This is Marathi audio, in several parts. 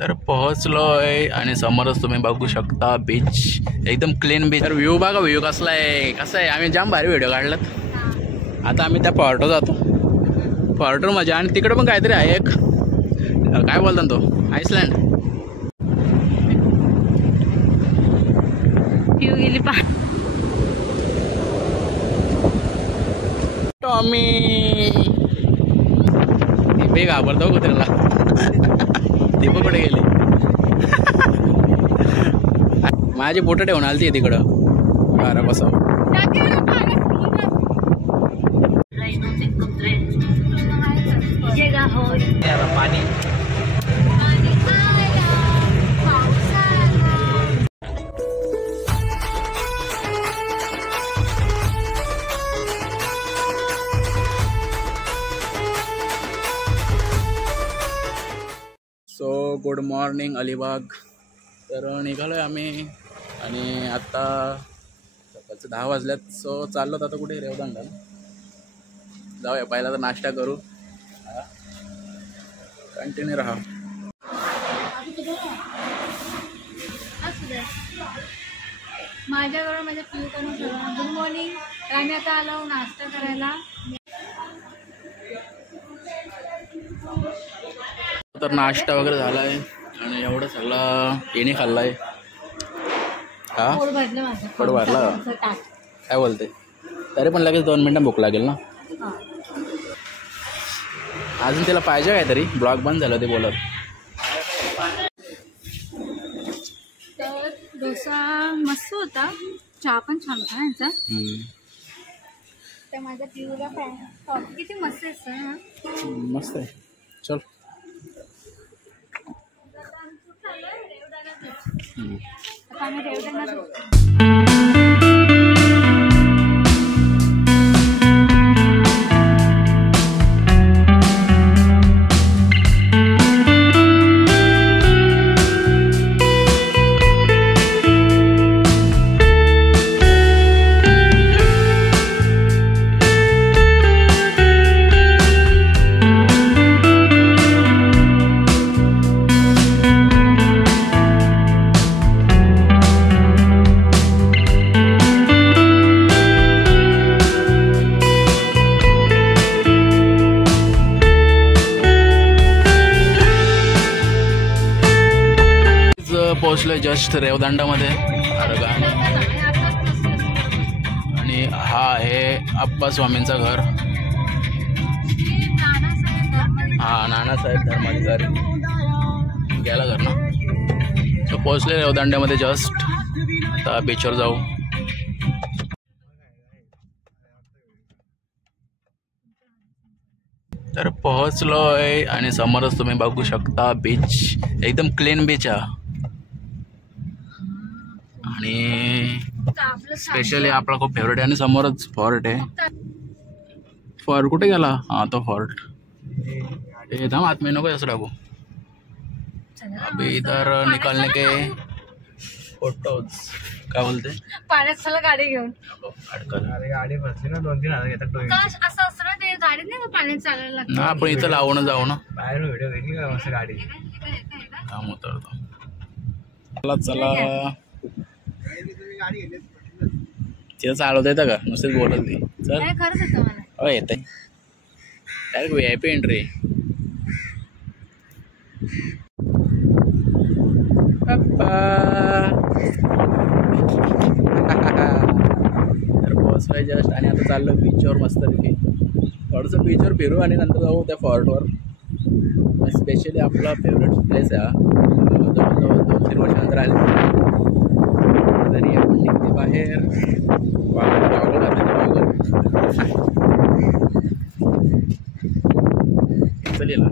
तर पोहोचलोय आणि समोरच तुम्ही बघू शकता बीच, एकदम क्लीन बीच. तर व्ह्यू बघा, व्ह्यू कसला आहे, कसं आहे. आम्ही जाम भारी व्हिडिओ काढलात. आता आम्ही त्या पॉर्टवर जातो. पॉर्टर मजा. आणि तिकडे पण काहीतरी आहे एक, काय बोलतात तो, आईसलँड. गेली टॉमी दीपे घाबरतो कुत्र्याला. दीप कुठे गेली? माझी फोटो ठेवून आली ती तिकडं. बरं बसा. पाणी सो गुड मॉर्निंग अलिबाग. तर निघालो आहे आम्ही आणि आत्ता सकाळचं 10 वाजल्यात. सो चाललो आता कुठे, रेवदंडा. जाऊया पहिला तर नाश्ता करू. कंटिन्यू राहा. माझ्याकडून माझ्या पिऊकडून गुड मॉर्निंग. आम्ही आता आलो नाश्ता करायला. तर नाश्ता वगैरे झाला आहे आणि एवढं सगळं येणे खाल्ला आहे. हा पोट भरलं माझं. पोट भरला काय बोलते. तरी पण लगेच 2 मिनटं भूक लागेल ना. अजून तिला पाहिजे काहीतरी. ब्लॉग बंद झालं ते बोलत. तर डोसा मस्त होता, चहा पण छान होता यांचा. तर माझ्या पिऊला किती मस्त आहे. मस्त आहे. चल आता आम्ही रेवदंड्यात. पोहोचलोय जस्ट रेवदंडामध्ये. आणि हा आहे आप्पा स्वामींचं घर. हा नानासाहेब धर्माधिकारी गेला घर ना. तो पोहोचले रेवदंड्यामध्ये जस्ट. आता बीचवर जाऊ. तर पोहोचलोय आणि समोरच तुम्ही बघू शकता बीच, एकदम क्लीन बीच आहे. आणि स्पेशली आपला खूप फेवरेट आहे. आणि समोरच फॉर्ट आहे. फॉर्ट कुठे गेला? हा तो फॉर्ट. हे थांब आत में नको असं टाकू. अभी इधर निकलने के फोटोज. काय बोलते? पाण्यात चला गाडी घेऊन. गाडी बसली ना 2-3 हजार घेतात. असं असतं ना ते गाडीत नाही का पाण्यात चालायला लागतं. आपण इथं लावून जाऊ ना. बाहेर व्हिडिओ घेतली का मस्त गाडी. काम उतरतो. चला चला. तिथं चालवता येतं का? नुसतेच बोलत ती. चल खरंच येतं मला. हो येत आहे. Direct VIP entry. तर पोहोचलोय जस्ट. आणि आता चाललो बीचवर मस्तपैकी. थोडंसं बीचवर फिरू आणि नंतर जाऊ त्या फॉर्टवर. स्पेशली आपला फेवरेट प्लेस आहे हा. जवळजवळ 2-3 वर्षानंतर आले तरी आपण निघते बाहेर. चल ना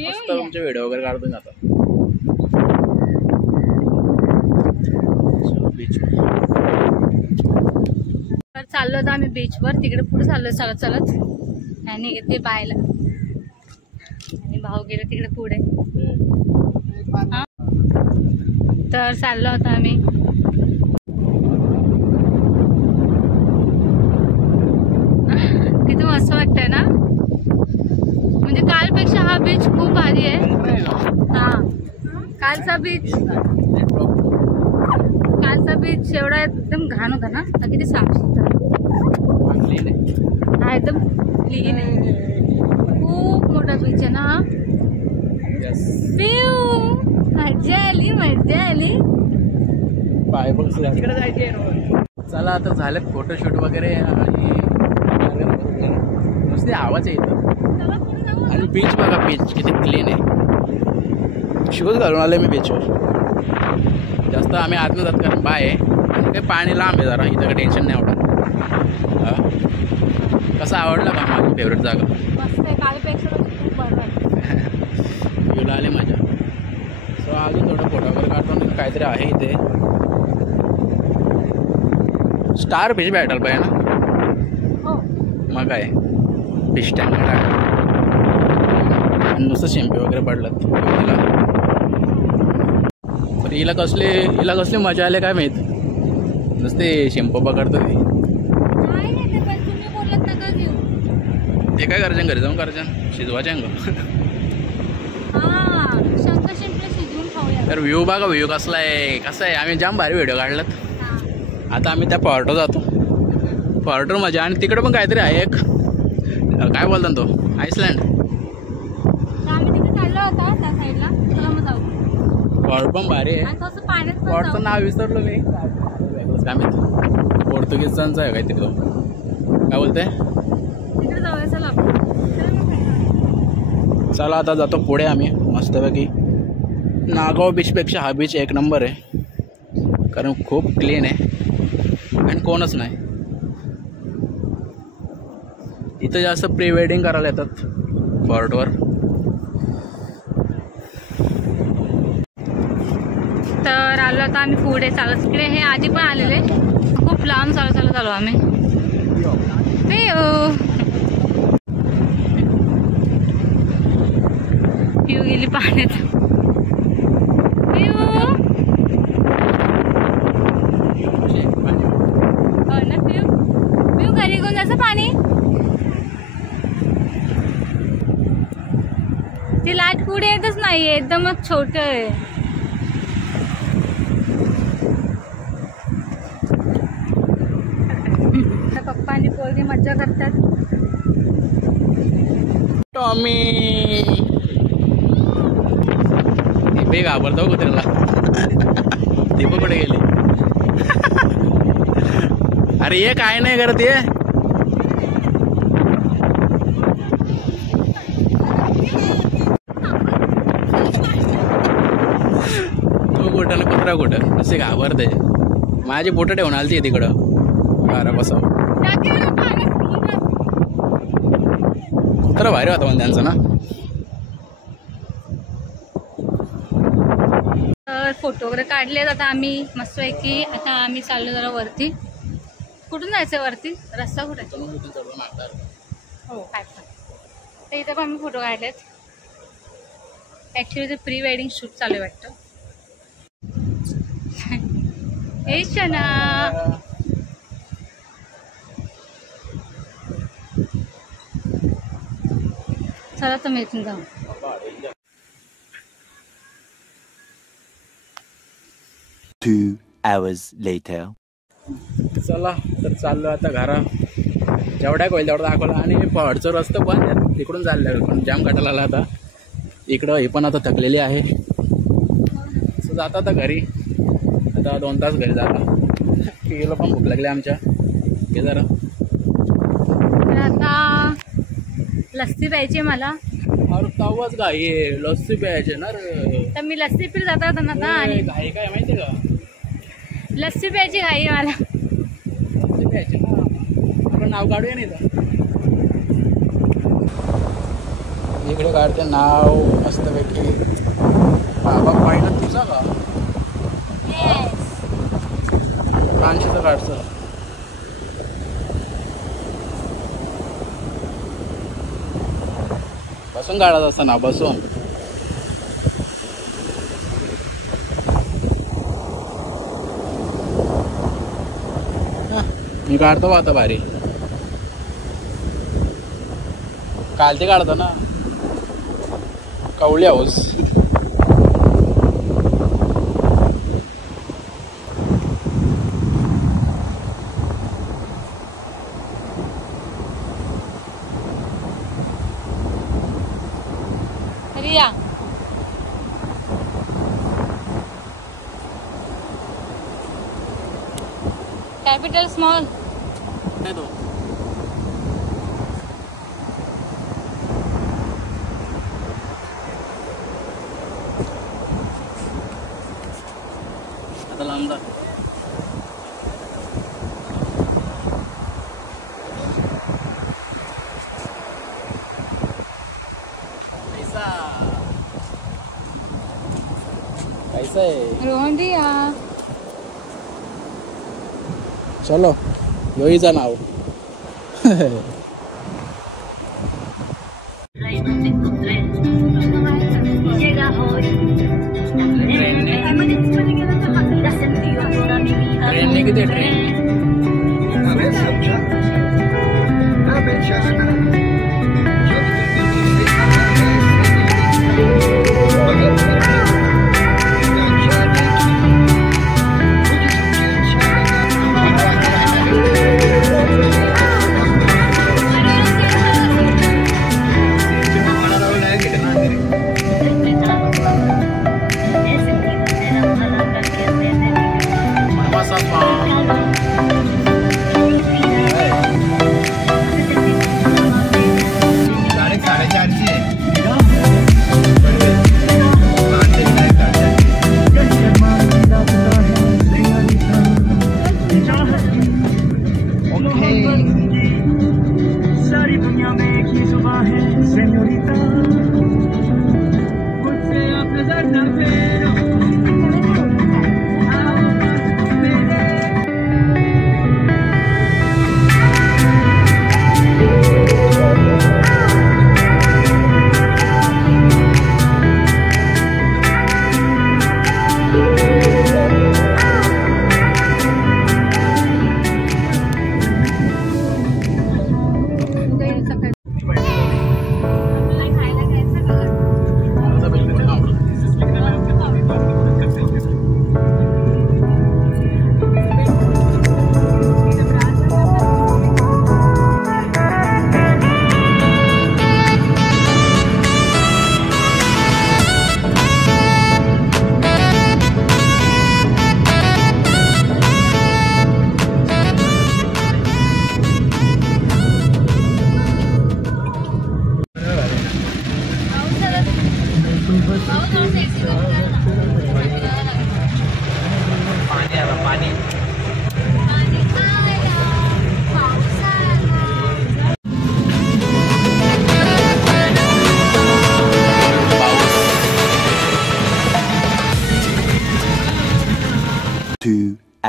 मस्त तुमचे व्हिडिओ वगैरे काढतो आता. बीच तर चाललो होतो आम्ही बीचवर. तिकडे पुढे चाललो चालत चालत. आणि ते बायला आणि भाऊ गेले तिकडे पुढे. तर चाललो होतो आम्ही. किती मस्त वाटतंय ना. म्हणजे कालपेक्षा हा बीच खूप भारी आहे. हा कालचा बीच एवढा एकदम घाण होता ना, किती साफ सुथरा हा, एकदम क्लीन आहे. खूप मोठा बीच आहे ना हा. मजा आली. तिकडे जायचे. चला आता झालेत फोटोशूट वगैरे आणि नुसते आवाज येतो. आणि बीच बघा, बीच किती क्लीन आहे. शूज घालून आले मी बीचवर. जास्त आम्ही आतनं जात कारण बाय आहे आणि काही पाणी लांब आहे जरा, इथं काही टेन्शन नाही आवडत. कसं आवडलं का माझी फेवरेट जागा? मस्त आहे, कालपेक्षा खूप बरं. व्ह्यूला आली मजा. सो अजून थोडं फोटो वगैरे काढतो आणि काहीतरी आहे इथे. स्टार फिश भेटायला पाहिजे ना. हो मग काय फिश टँक आणि नुसतं शेंपे वगैरे पडलं. तर हिला कसली मजा आली काय माहीत. नुसते शेंप पकडतो ते. तुम्ही बोलत नका घेऊ. ते काय करायचं घरी जाऊन करायचं, शिजवायचं अंग. शंकर शिंपले शिजवून खाऊया. तर व्ह्यू बघा, व्ह्यू कसला आहे. कसं आहे, आम्ही जाम भारी व्हिडिओ काढलात. आता आम्ही त्या पॉर्टवर जातो. पॉर्टवर मजा. आणि तिकडे पण काहीतरी आहे एक, काय बोलतात तो, आईसलँड. आम्ही तिथे चाललो होता त्या साईडला. चला मग जाऊ. पॉर्ट पण भारी आहे. आणि तसं पाण्यात पॉर्टचं नाव विसरलो मी. काय माहिती, पोर्तुगीजांचं आहे काहीतरी तो. काय बोलते, तिकडे जाऊया. चला चला आता जातो पुढे आम्ही मस्तपैकी. नागाव बीचपेक्षा हा बीच एक नंबर आहे, कारण खूप क्लीन आहे आणि कोणच नाही. इथं जास्त प्री वेडिंग करायला येतात पॉर्टवर. तर आलो आता आम्ही पुढे चालत. तिकडे हे आधी पण आलेले. खूप लांब चालत आलो आम्ही. पिऊ गेली पाण्यात. पिऊ घरी घेऊन जायचं पाणी. ती लाट पुढे येतच नाही, एकदमच छोट आहे. पप्पा आणि पोरगी मज्जा करतात. टॉमी दीपे घाबरतो का त्याला. दीप कुठे गेले. अरे ये काय नाही करत ये. तू कुठं ना कुत्रा कुठं असे घाबरते. माझी बोटं ठेवून आलती तिकडं. बरं बसाव. कुत्रा भारी होता पण त्यांचं ना. तर फोटो वगैरे काढले. आता आम्ही मस्तपैकी आता आम्ही चाललो जरा वरती. कुठून जायचं वरती, रस्ता कुठे? हो काय पण. तर इथे पण आम्ही फोटो काढलेत. ॲक्च्युली ते प्री वेडिंग शूट चालू आहे वाटतं. हे शना चला तर मी इथून जाऊ. Two hours later. चला तर चाललो आता घरा. जेवढ्या होईल तेवढं दाखवलं. आणि पहाडचं रस्ता पण तिकडून चाललं पण जाम काटायला आला आता. इकडं हे पण आता थकलेली आहे. असं जाता आता घरी. आता 2 तास घरी झाला. पिऊला पण भूक लागली आमच्या. हे जरा आता लस्सी प्यायची मला. अरे तवाच घाई लस्सी प्यायचे ना रे. तर मी लस्सी पिल जाता ना. आणि घाई काय माहिती का, लस्सी प्यायची घाई आहे मला. लस्सी प्यायचे ना. आपलं नाव काढूया नाही तर. इकडे काढते नाव मस्तपैकी. बाबा पाहिलं तुझा का फ्रान्सचं काढचं. बसून काढत असताना बसून. मी काढतो आता भारी. काल ते काढतो ना कवळी हाऊस. Capital small. नाही तो आता लांबला. कैसा है रोहन दिया. चलो योईचं नाव. ट्रेनने किती ट्रेन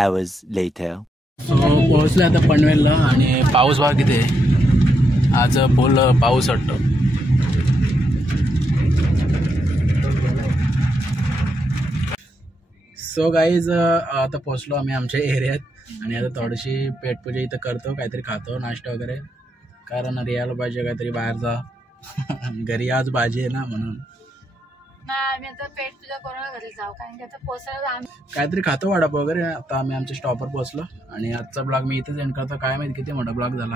hours later. सो पोहोचले आता पनवेलला आणि पाऊस बघा किती आहे. आज फुल पाऊस वाटतो. सो गाईज आता पोहोचलो आम्ही आमच्या एरियात आणि आता थोडीशी पेटपूजा इथं करतो, काहीतरी खातो नाश्ता वगैरे, कारण रियाला पाहिजे काहीतरी बाहेरचा. घरी आज भाजी आहे ना म्हणून आम्ही आता पेटपूजा करून घरी जाऊ, कारण की आता पोहोचलो काहीतरी खातो वडापाव वगैरे. आता आम्ही आमच्या स्टॉपवर पोहोचलो आणि आजचा ब्लॉग मी इथेच एंड करतो. काय माहिती किती मोठा ब्लॉग झाला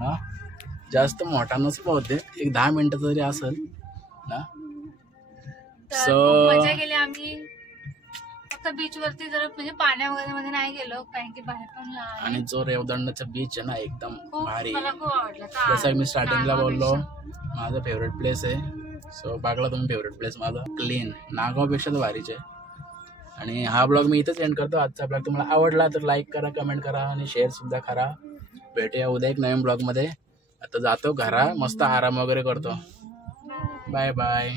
हा. जास्त मोठा नसतो होते, एक 10 मिनिटाचा तरी असेल ना. सो मजा केली आम्ही. फक्त बीच वरती जरा म्हणजे पाण्या वगैरे मध्ये नाही गेलो, कारण की बाहेर पण लहान आणि जो रेवदंडाचा बीच आहे ना एकदम भारी. मला खूप आवडला. जसं मी स्टार्टिंगला बोललो माझा फेवरेट प्लेस आहे. सो बागला तुम्ही फेवरेट प्लेस माझा क्लीन, नागावपेक्षा तर भारीच आहे. आणि हा ब्लॉग मी इथंच एंड करतो. आजचा ब्लॉग तुम्हाला आवडला तर लाईक करा, कमेंट करा आणि शेअर सुद्धा करा. भेटूया उद्या एक नवीन ब्लॉगमध्ये. आता जातो घरा, मस्त आराम वगैरे करतो. Bye bye.